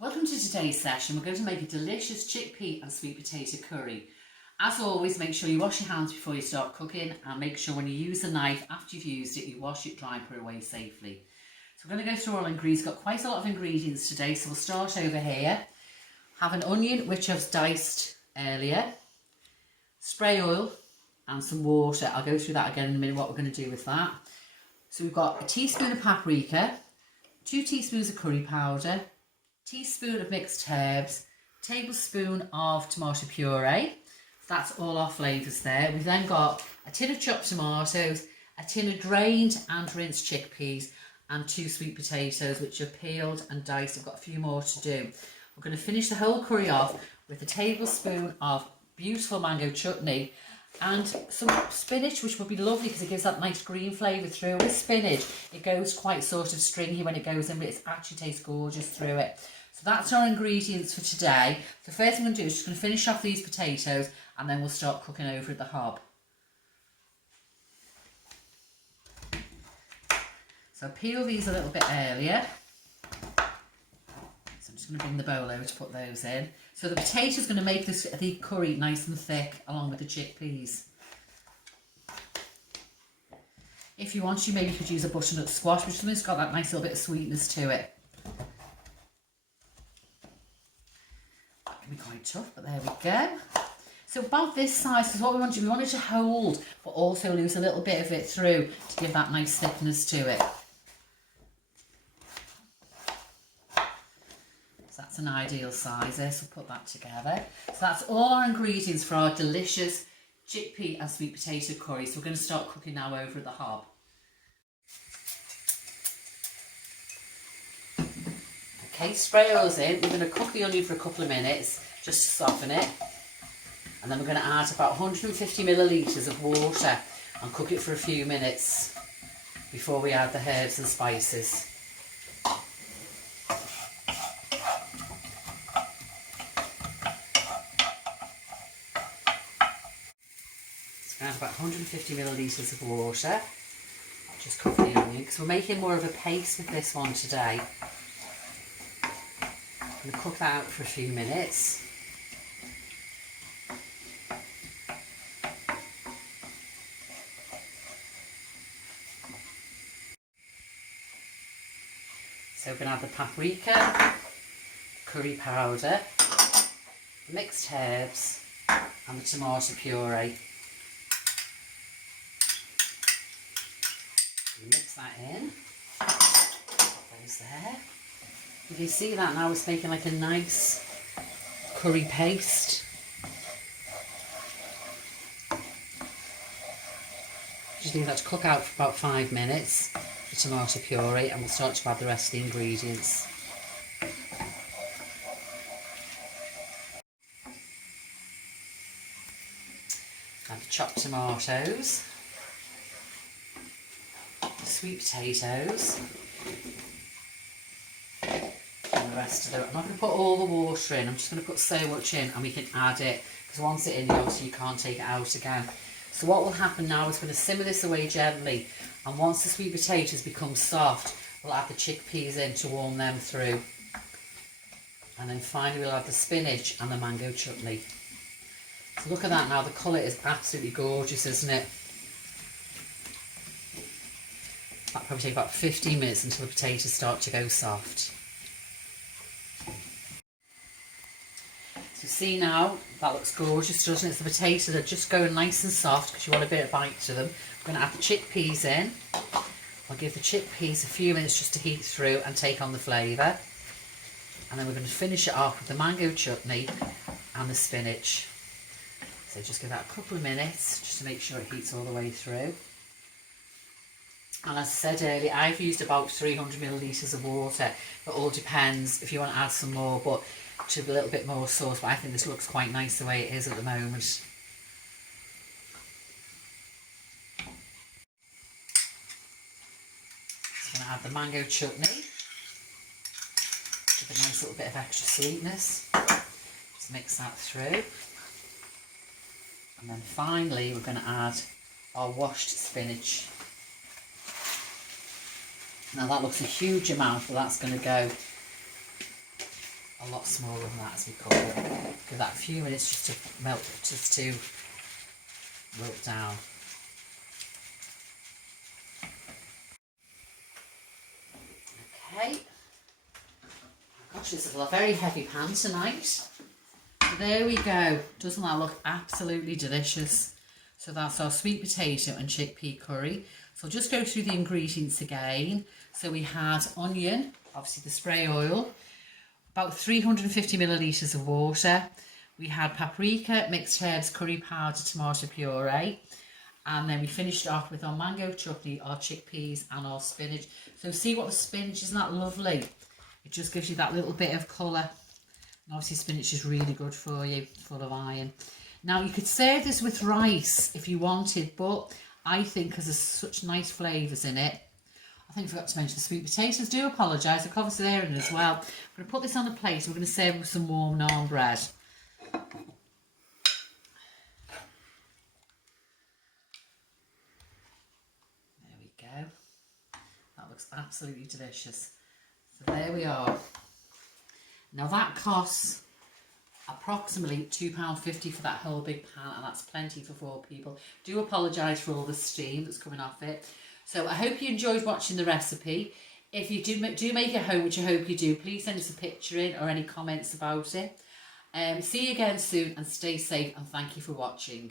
Welcome to today's session. We're going to make a delicious chickpea and sweet potato curry. As always, make sure you wash your hands before you start cooking, and make sure when you use the knife after you've used it, you wash it dry and put it away safely. So we're going to go through all ingredients. Got quite a lot of ingredients today, so we'll start over here. Have an onion which I've diced earlier, spray oil and some water. I'll go through that again in a minute, what we're going to do with that. So we've got a teaspoon of paprika, 2 teaspoons of curry powder, teaspoon of mixed herbs, tablespoon of tomato puree. That's all our flavours there. We've then got a tin of chopped tomatoes, a tin of drained and rinsed chickpeas, and 2 sweet potatoes which are peeled and diced. I've got a few more to do. We're going to finish the whole curry off with a tablespoon of beautiful mango chutney and some spinach, which would be lovely because it gives that nice green flavour through. With spinach, it goes quite sort of stringy when it goes in, but it actually tastes gorgeous through it. So that's our ingredients for today. The first thing I'm going to do is just going to finish off these potatoes and then we'll start cooking over at the hob. So I peel these a little bit earlier. So I'm just going to bring the bowl over to put those in. So the potatoes going to make the curry nice and thick along with the chickpeas. If you want, you maybe could use a butternut squash, which has got that nice little bit of sweetness to it. That can be quite tough, but there we go. So about this size, because what we want to do, we want it to hold, but also lose a little bit of it through to give that nice thickness to it. So that's an ideal size there, so put that together. So that's all our ingredients for our delicious chickpea and sweet potato curry. So we're going to start cooking now over at the hob. Okay, spray oil's in. We're going to cook the onion for a couple of minutes just to soften it. And then we're going to add about 150 millilitres of water and cook it for a few minutes before we add the herbs and spices. So add about 150 millilitres of water. Just cover the onion because we're making more of a paste with this one today. I'm going to cook that out for a few minutes. So we're going to add the paprika, curry powder, mixed herbs and the tomato puree. Mix that in, put those there. You can see that now it's making like a nice curry paste. Just leave that to cook out for about 5 minutes. The tomato puree, and we'll start to add the rest of the ingredients. Add the chopped tomatoes, the sweet potatoes, and the rest of it. I'm not going to put all the water in, I'm just going to put so much in and we can add it, because once it's in, obviously you can't take it out again. So what will happen now is we're going to simmer this away gently, and once the sweet potatoes become soft, we'll add the chickpeas in to warm them through. And then finally we'll add the spinach and the mango chutney. So look at that now, the colour is absolutely gorgeous, isn't it? That'll probably take about 15 minutes until the potatoes start to go soft. So see now, that looks gorgeous, doesn't it? The potatoes are just going nice and soft because you want a bit of bite to them. We're going to add the chickpeas in. I'll give the chickpeas a few minutes just to heat through and take on the flavour. And then we're going to finish it off with the mango chutney and the spinach. So just give that a couple of minutes just to make sure it heats all the way through. And as I said earlier, I've used about 300 millilitres of water. It all depends if you want to add some more, but to a little bit more sauce. But I think this looks quite nice the way it is at the moment. I'm going to add the mango chutney. Give a nice little bit of extra sweetness. Just mix that through. And then finally we're going to add our washed spinach. Now that looks a huge amount, but that's going to go a lot smaller than that as we cook it. Give that a few minutes just to melt, just to wilt down. Okay. Gosh, this is a very heavy pan tonight. So there we go. Doesn't that look absolutely delicious? So that's our sweet potato and chickpea curry. So I'll just go through the ingredients again. So we had onion, obviously the spray oil, about 350 millilitres of water. We had paprika, mixed herbs, curry powder, tomato puree. And then we finished off with our mango chutney, our chickpeas and our spinach. So see what the spinach, isn't that lovely? It just gives you that little bit of colour. And obviously spinach is really good for you, full of iron. Now you could serve this with rice if you wanted, but I think because there's such nice flavours in it, I think I forgot to mention the sweet potatoes. Do apologise, I've obviously there in as well. I'm going to put this on a plate and we're going to serve it with some warm naan bread. There we go. That looks absolutely delicious. So there we are. Now that costs approximately £2.50 for that whole big pan, and that's plenty for 4 people. Do apologise for all the steam that's coming off it. So I hope you enjoyed watching the recipe. If you do make it home, which I hope you do, please send us a picture in or any comments about it. See you again soon, and stay safe, and thank you for watching.